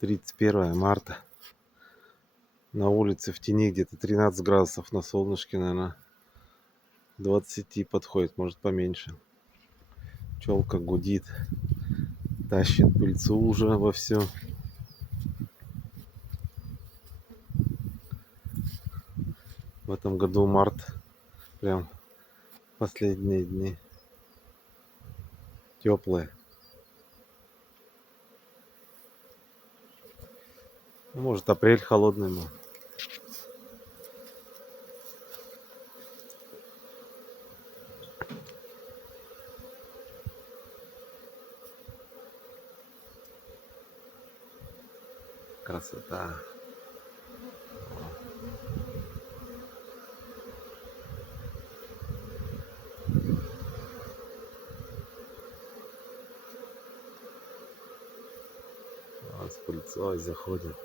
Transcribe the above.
31 марта. На улице в тени где-то 13 градусов, на солнышке, наверное, 20 подходит, может поменьше. Пчелка гудит, тащит пыльцу уже вовсю. В этом году март прям последние дни теплые. Может, апрель холодный был. Красота. Вот с пыльцой заходит.